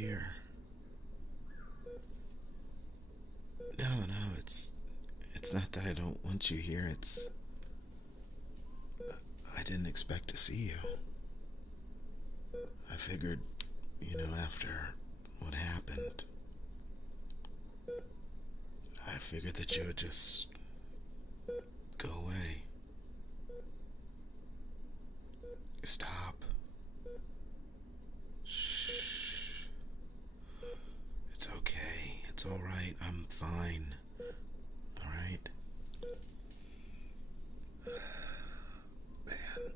here. No, it's not that I don't want you here. It's I didn't expect to see you. I figured, after what happened, I figured that you would just go away. Stop. Shh. It's okay. It's alright. I'm fine. Alright? Man,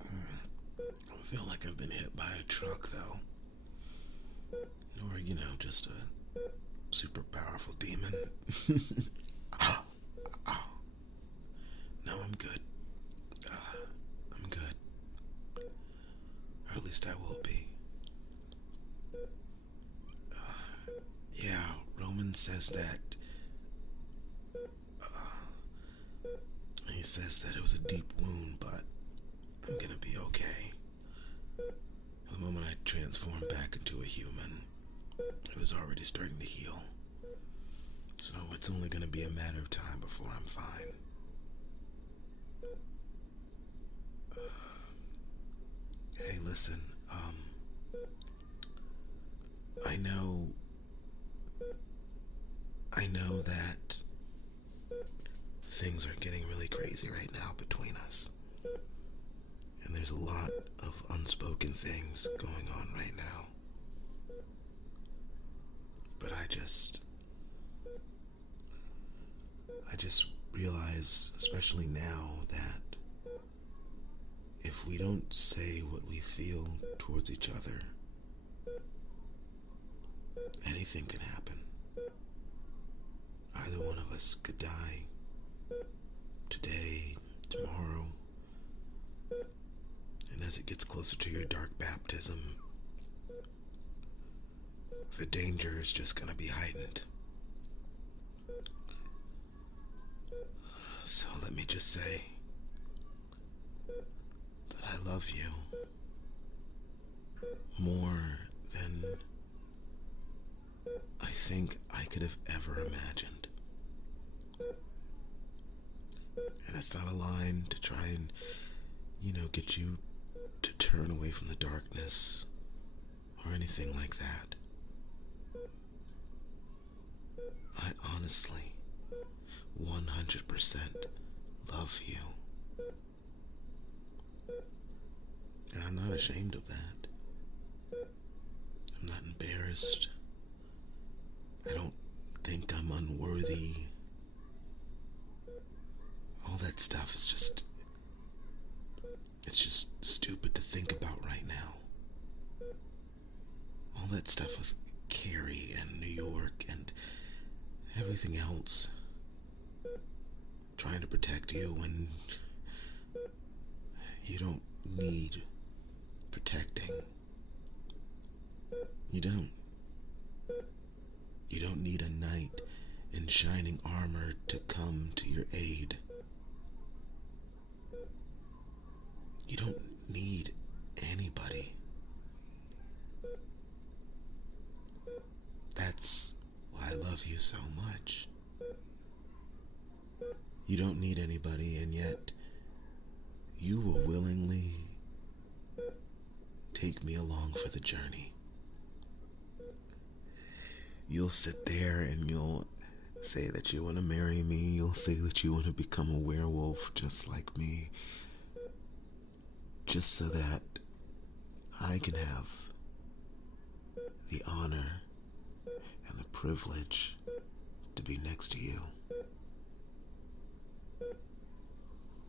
I feel like I've been hit by a truck, though. Or, just a super powerful demon. No, I'm good. I'm good. Or at least I will be. Yeah, Roman says that. He says that it was a deep wound, but I'm gonna be okay. The moment I transformed back into a human, it was already starting to heal. So it's only gonna be a matter of time before I'm fine. Hey, listen, I know that things are getting really crazy right now between us. And there's a lot of unspoken things going on right now. But I just realize, especially now, that if we don't say what we feel towards each other, anything can happen. Either one of us could die today, tomorrow, and as it gets closer to your dark baptism, the danger is just gonna be heightened. So let me just say that I love you more than I think I could have ever imagined. And that's not a line to try and, get you to turn away from the darkness or anything like that. I honestly, 100% love you. And I'm not ashamed of that. I'm not embarrassed. I don't think I'm unworthy. All that stuff is it's just stupid to think about right now. All that stuff with Carrie and New York and everything else. Trying to protect you when you don't need protecting. You don't. You don't need a knight in shining armor to come to your aid. You don't need anybody. That's why I love you so much. You don't need anybody, and yet you will willingly take me along for the journey. You'll sit there and you'll say that you want to marry me. You'll say that you want to become a werewolf just like me. Just so that I can have the honor and the privilege to be next to you.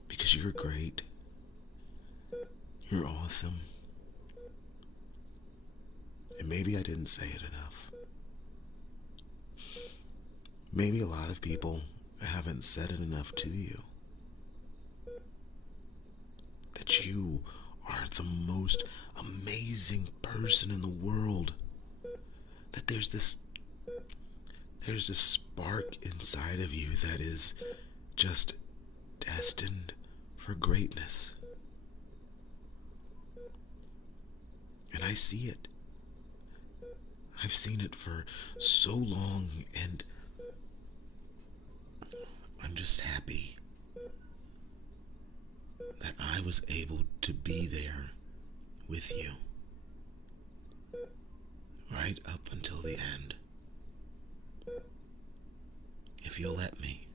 Because you're great. You're awesome. And maybe I didn't say it enough. Maybe a lot of people haven't said it enough to you. That you are the most amazing person in the world. That there's this spark inside of you that is just destined for greatness. And I see it. I've seen it for so long, and I'm just happy that I was able to be there with you right up until the end. If you'll let me,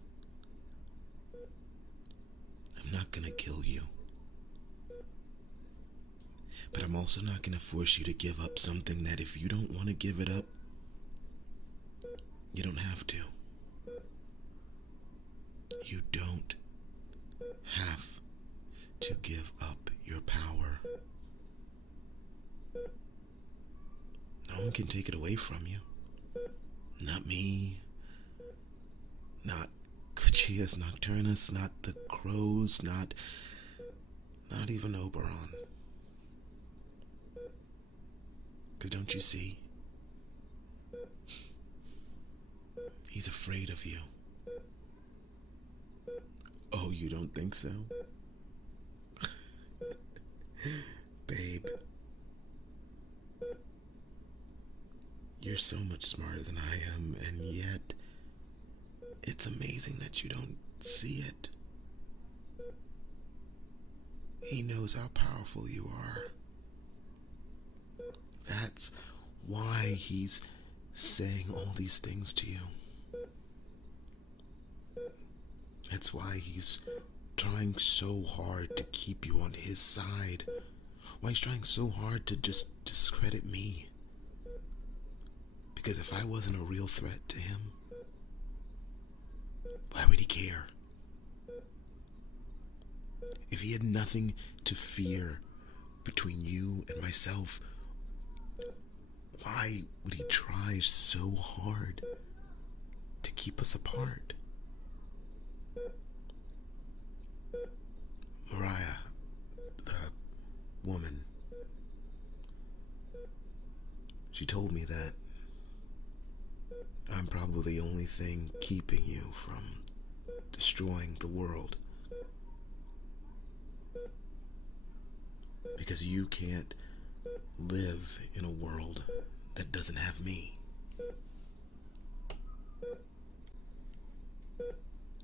I'm not gonna kill you. But I'm also not gonna force you to give up something that if you don't want to give it up, you don't have to. You don't have to give up your power. No one can take it away from you. Not me. Not Cuchius Nocturnus, not the crows, not even Oberon. Because don't you see? He's afraid of you. Oh, you don't think so? Babe. You're so much smarter than I am, and yet it's amazing that you don't see it. He knows how powerful you are. That's why he's saying all these things to you. That's why he's trying so hard to keep you on his side. Why he's trying so hard to just discredit me. Because if I wasn't a real threat to him, why would he care? If he had nothing to fear between you and myself, why would he try so hard to keep us apart? Mariah, the woman, she told me that I'm probably the only thing keeping you from destroying the world. Because you can't live in a world that doesn't have me.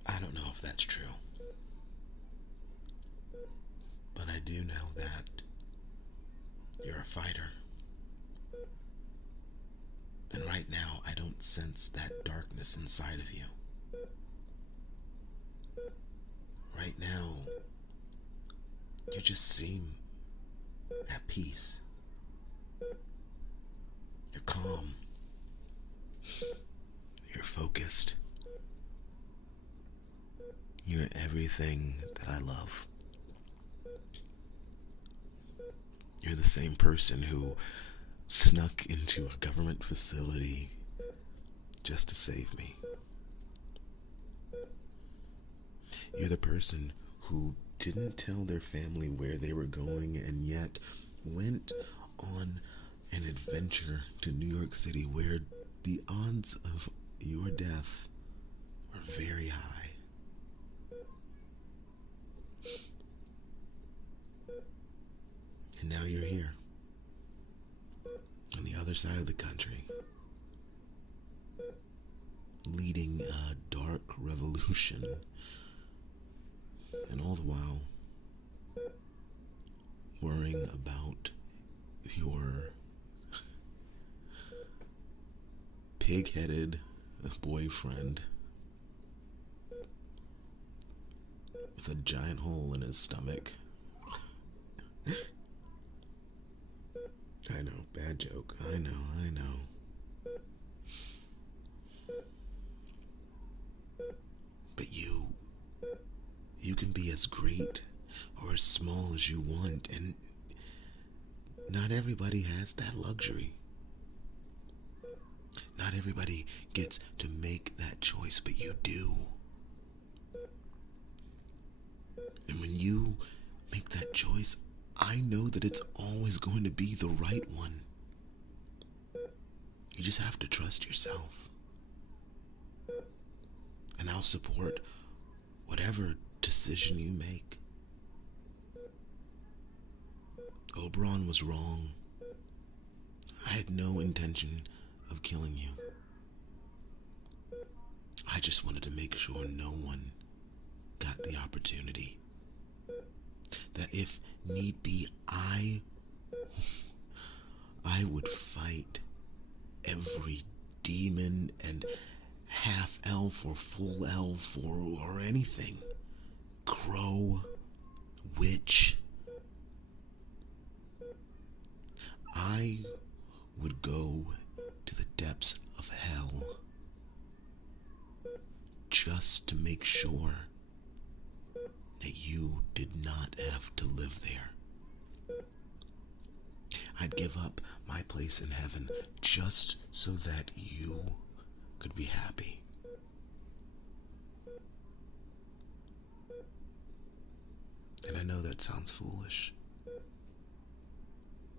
I don't know if that's true. But I do know that you're a fighter. And right now, I don't sense that darkness inside of you. Right now, you just seem at peace. You're calm. You're focused. You're everything that I love. You're the same person who snuck into a government facility just to save me. You're the person who didn't tell their family where they were going and yet went on an adventure to New York City where the odds of your death are very high. And now you're here, on the other side of the country, leading a dark revolution, and all the while worrying about your pig-headed boyfriend with a giant hole in his stomach. I know, bad joke. I know. But you can be as great or as small as you want, and not everybody has that luxury. Not everybody gets to make that choice, but you do. And when you make that choice, I know that it's always going to be the right one. You just have to trust yourself. And I'll support whatever decision you make. Oberon was wrong. I had no intention of killing you. I just wanted to make sure no one got the opportunity. That if need be, I would fight every demon and half elf or full elf or anything. Crow, witch. I would go to the depths of hell just to make sure that you did not have to live there. I'd give up my place in heaven just so that you could be happy. And I know that sounds foolish.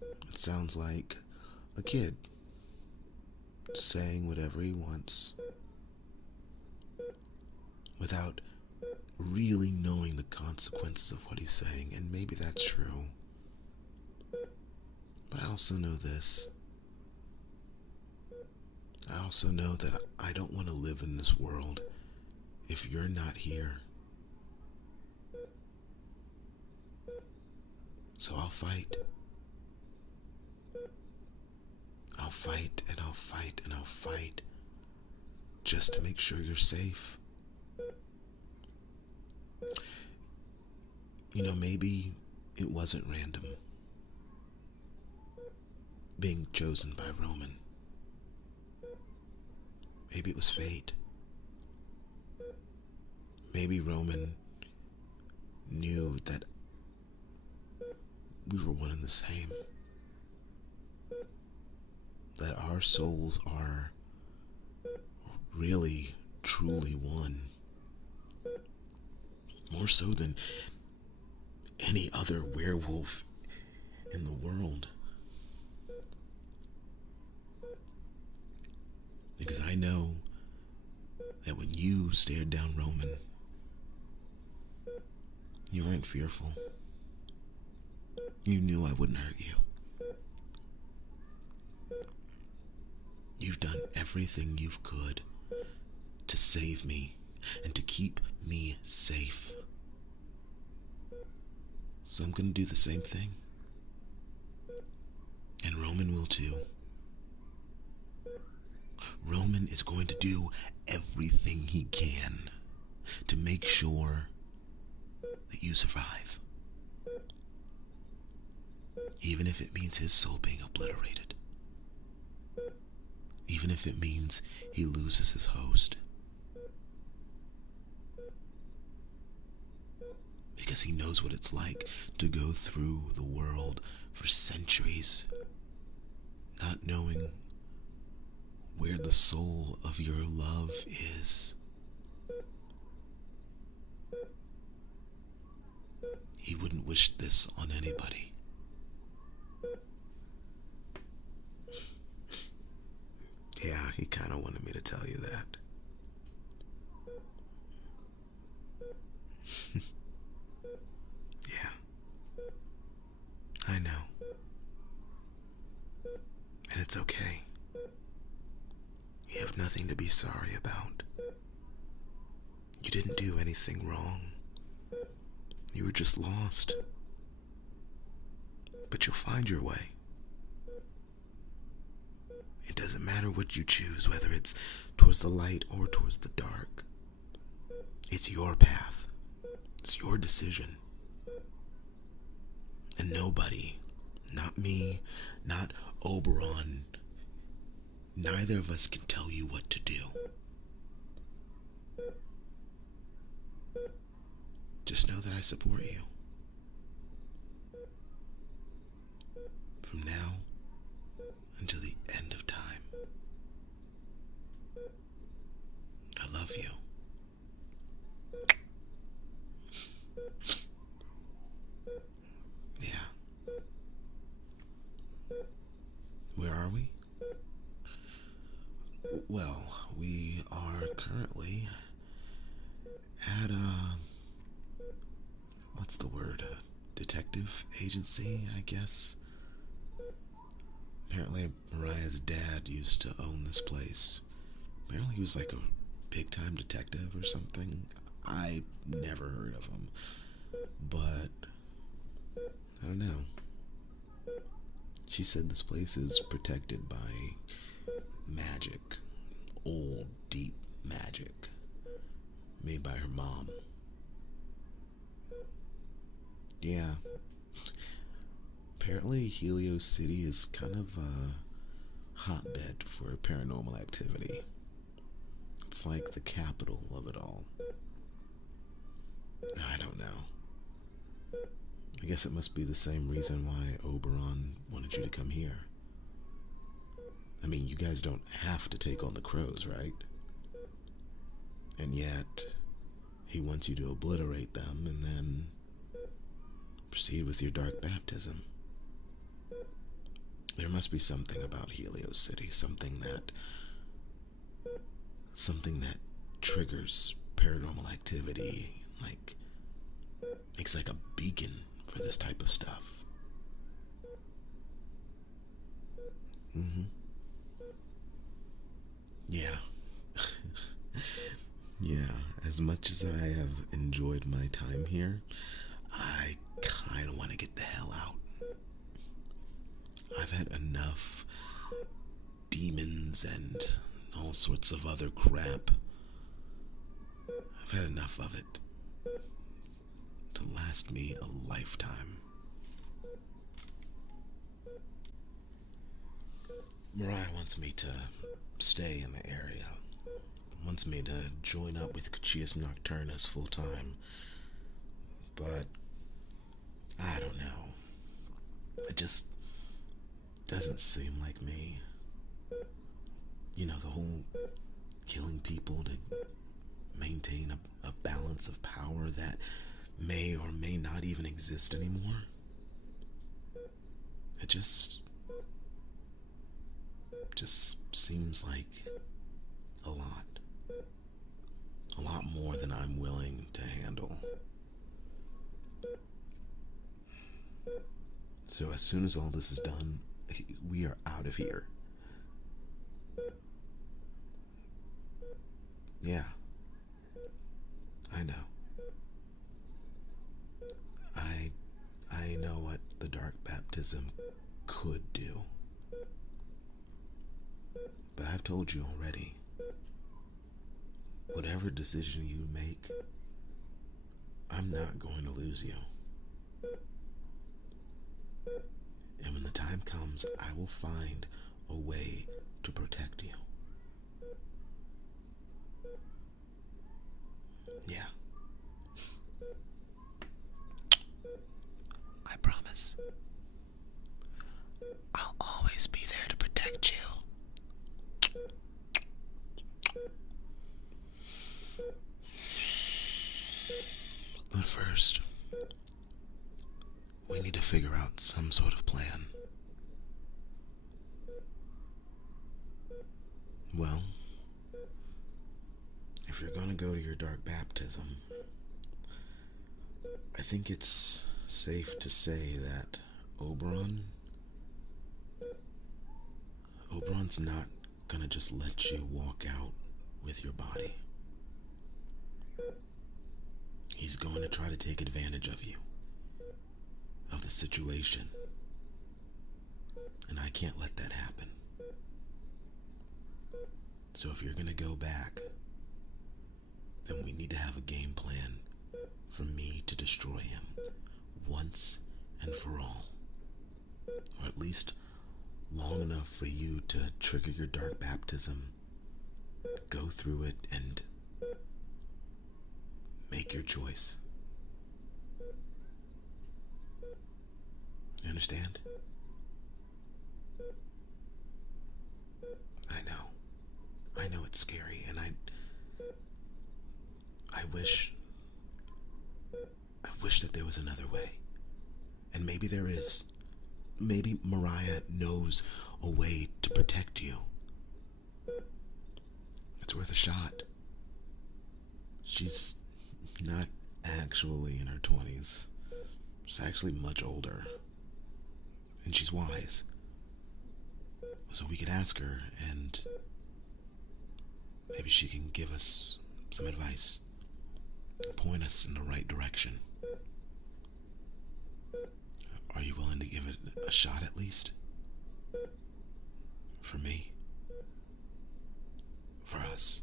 It sounds like a kid saying whatever he wants without really knowing the consequences of what he's saying, and maybe that's true. But I also know this. I also know that I don't want to live in this world if you're not here. So I'll fight. I'll fight and I'll fight and I'll fight just to make sure you're safe. You know, maybe it wasn't random being chosen by Roman. Maybe it was fate. Maybe Roman knew that we were one and the same. That our souls are really, truly one. More so than any other werewolf in the world. Because I know that when you stared down Roman, you weren't fearful. You knew I wouldn't hurt you. You've done everything you could to save me and to keep me safe. So I'm going to do the same thing. And Roman will too. Roman is going to do everything he can to make sure that you survive. Even if it means his soul being obliterated. Even if it means he loses his host. Because he knows what it's like to go through the world for centuries, not knowing where the soul of your love is. He wouldn't wish this on anybody. Yeah, he kind of wanted me to tell you that. Yeah. I know. And it's okay. You have nothing to be sorry about. You didn't do anything wrong. You were just lost. But you'll find your way. It doesn't matter what you choose, whether it's towards the light or towards the dark. It's your path. It's your decision. And nobody, not me, not Oberon, neither of us can tell you what to do. Just know that I support you. From now until the end of time. I love you. Yeah. Where are we? Well, we are currently at what's the word? A detective agency, I guess. Apparently Mariah Mariah's dad used to own this place. Apparently he was like a big-time detective or something. I never heard of him. But, I don't know. She said this place is protected by magic. Old, deep magic. Made by her mom. Yeah. Apparently Helios City is kind of a hotbed for paranormal activity. It's like the capital of it all. I don't know. I guess it must be the same reason why Oberon wanted you to come here. I mean, you guys don't have to take on the crows, right? And yet, he wants you to obliterate them and then proceed with your dark baptism. There must be something about Helios City, something that triggers paranormal activity, like makes like a beacon for this type of stuff. Yeah. Yeah, as much as I have enjoyed my time here, I kind of want to get the hell out. I've had enough demons and all sorts of other crap. I've had enough of it to last me a lifetime. Mariah wants me to stay in the area. Wants me to join up with Cachias Nocturnus full time. But I don't know. It just doesn't seem like me. You know, the whole killing people to maintain a balance of power that may or may not even exist anymore. It just seems like a lot. A lot more than I'm willing to handle. So as soon as all this is done, we are out of here. Yeah. I know. I know what the dark baptism could do. But I've told you already. Whatever decision you make, I'm not going to lose you. And when the time comes, I will find a way to protect you. Yeah. I promise. I'll always be there to protect you. But first, we need to figure out some sort of plan. Well, if you're gonna go to your dark baptism, I think it's safe to say that Oberon's not gonna just let you walk out with your body. He's going to try to take advantage of you, of the situation, and I can't let that happen. So if you're gonna go back, then we need to have a game plan for me to destroy him once and for all. Or at least long enough for you to trigger your dark baptism, go through it, and make your choice. You understand? I know it's scary, and I wish that there was another way. And maybe there is. Maybe Mariah knows a way to protect you. It's worth a shot. She's not actually in her 20s. She's actually much older. And she's wise. so we could ask her, and maybe she can give us some advice, point us in the right direction. Are you willing to give it a shot at least? For me? For us?